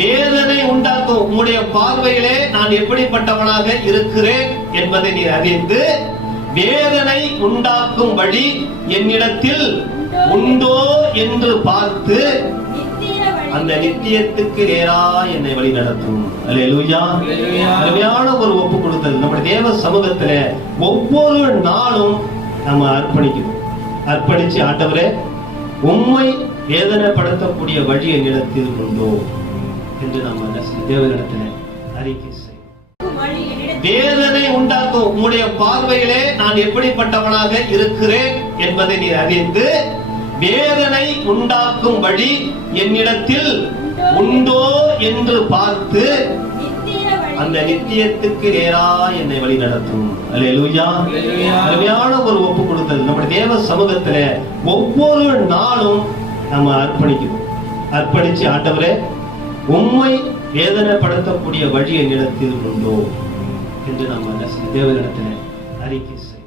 வேதனை உண்டாக்கும் உம்முடைய பார்வையிலே நான் எப்படிப்பட்டவனாக இருக்கிறேன் என்பதை நீர் அறிந்து வேதனை உண்டாக்கும் வழி என்னிடத்தில் உண்டோ என்று பார்த்து அந்த நித்தியத்துக்கு நேரா என்னை வழி நடத்தும். அல்லேலூயா. அருமையான ஒரு ஒப்பு கொடுத்தல். நம்முடைய தேவ சமூகத்துல ஒவ்வொரு நாளும் நம்ம அர்ப்பணிச்சு ஆண்டவரே உம்மை வேதனைப்படுத்தக்கூடிய வழி என்னிடத்தில் உண்டோ என்று நம்ம தேவனிடத்துல அறிக்கை செய்யும். வேதனை உண்டாக்கும் உம்முடைய பார்வையிலே நான் எப்படிப்பட்டவனாக இருக்கிறேன் என்பதை நீர் அறிந்து வேதனை உண்டாக்கும் வழி என்னிடத்தில் உண்டோ என்று பார்த்து அந்த நித்தியத்துக்கு நேரா என்னை வழி நடத்தும். அல்லேலூயா. அருமையான ஒரு ஒப்பு கொடுத்தல். நம்முடைய தேவ சமூகத்துல ஒவ்வொரு நாளும் நம்ம அர்ப்பணிச்சு ஆண்டவரே உம்மை வேதனைப்படுத்தக்கூடிய வழி என்னிடத்தில் உண்டோ என்று நம்ம தேவனிடத்துல அறிக்கை செய்யும்.